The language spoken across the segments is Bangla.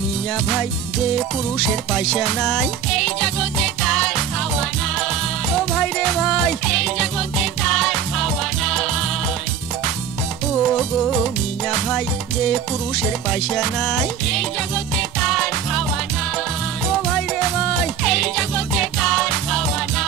মিয়া ভাই যে পুরুষের পয়সা নাই এই জগতে তার খাওয়া নাই। ও ভাই রে ভাই এই জগতে তার খাওয়া নাই। ও গো মিয়া ভাই যে পুরুষের পয়সা নাই এই জগতে তার খাওয়া নাই। ও ভাই রে ভাই এই জগতে তার খাওয়া নাই।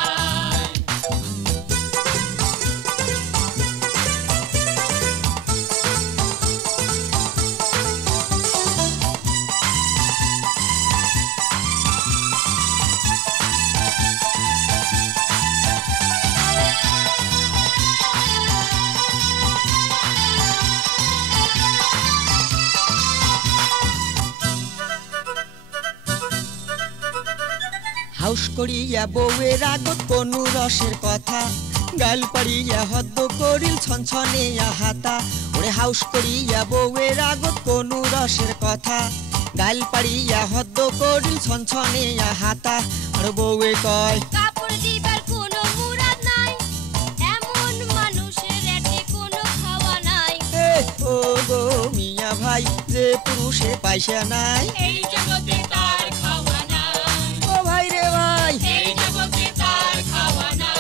হাউস করিয়া বউয়ের আগত কোন রসের কথা গাল পাড়িয়া হদ্দ করিল ছনছনিয়া হাতা ওরে হাউস করিয়া বউয়ের আগত কোন রসের কথা গাল পাড়িয়া হদ্দ করিল ছনছনিয়া হাতা আর বউয়ে কয় কাপড় দিবার কোনো মুরাদ নাই, এমন মানুষের এতে কোনো খাওয়া নাই। এ ও গো মিয়া ভাই যে পুরুষের পয়সা নাই এই জগতে তার খাওয়া নাই। ও ভাই রে ভাই এই জগতে তার খাওয়া নাই।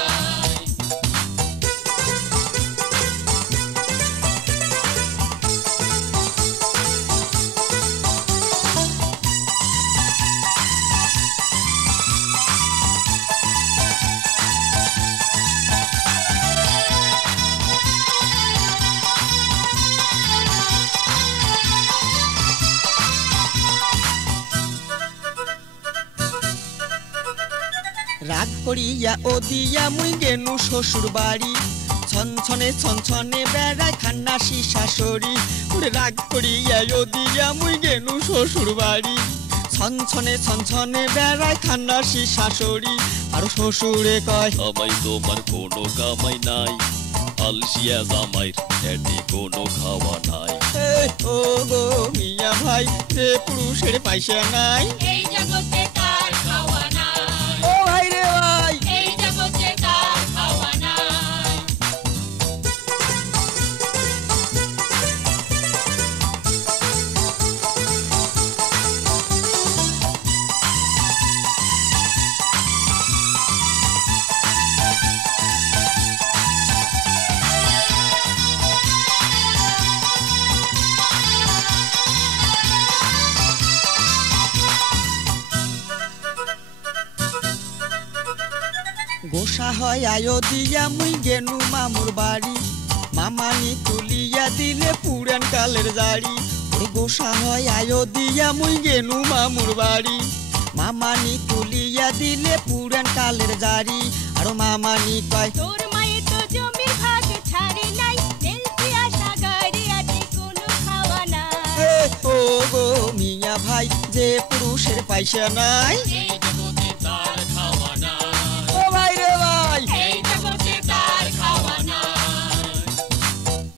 রাগ করিয়া ও দিয়া মুই গেনু শ্বশুর বাড়ি ছনছনে ছনছনে বেড়ায় খান্নাসি শাশুড়ি ওরে রাগ করিয়া ও দিয়া মুই গেনু শ্বশুর বাড়ি ছনছনে ছনছনে বেড়ায় খান্নাসি শাশুড়ি আর শ্বশুরে কয় আমায় তোমার কোনো কামাই নাই, আলসিয়া জামাইর এটি কোনো খাওয়া নাই। এ ও গো মিয়া ভাই যে পুরুষের পয়সা নাই এই জগতে তার খাওয়া নাই। ও ভাই রে ভাই এই জগতে তার খাওয়া নাই। গোসা হয় আয়ো দিয়া মুই গেনু মামুর বাড়ি মামানি তুলিয়া দিলে পুরান কালের জাড়ি ওই গোসা হয় আয়ো দিয়া মুই গেনু মামুর বাড়ি মামানি তুলিয়া দিলে পুরান কালের জাড়ি আর মামানি কয় তোর মায়ে তো জমির ভাগ ছাড়ে নাই, তেলপি আশা গাড়ি আছে কোনো খাওয়া নাই। এ ও গো মিয়া ভাই যে পুরুষের পয়সা নাই এই জগতে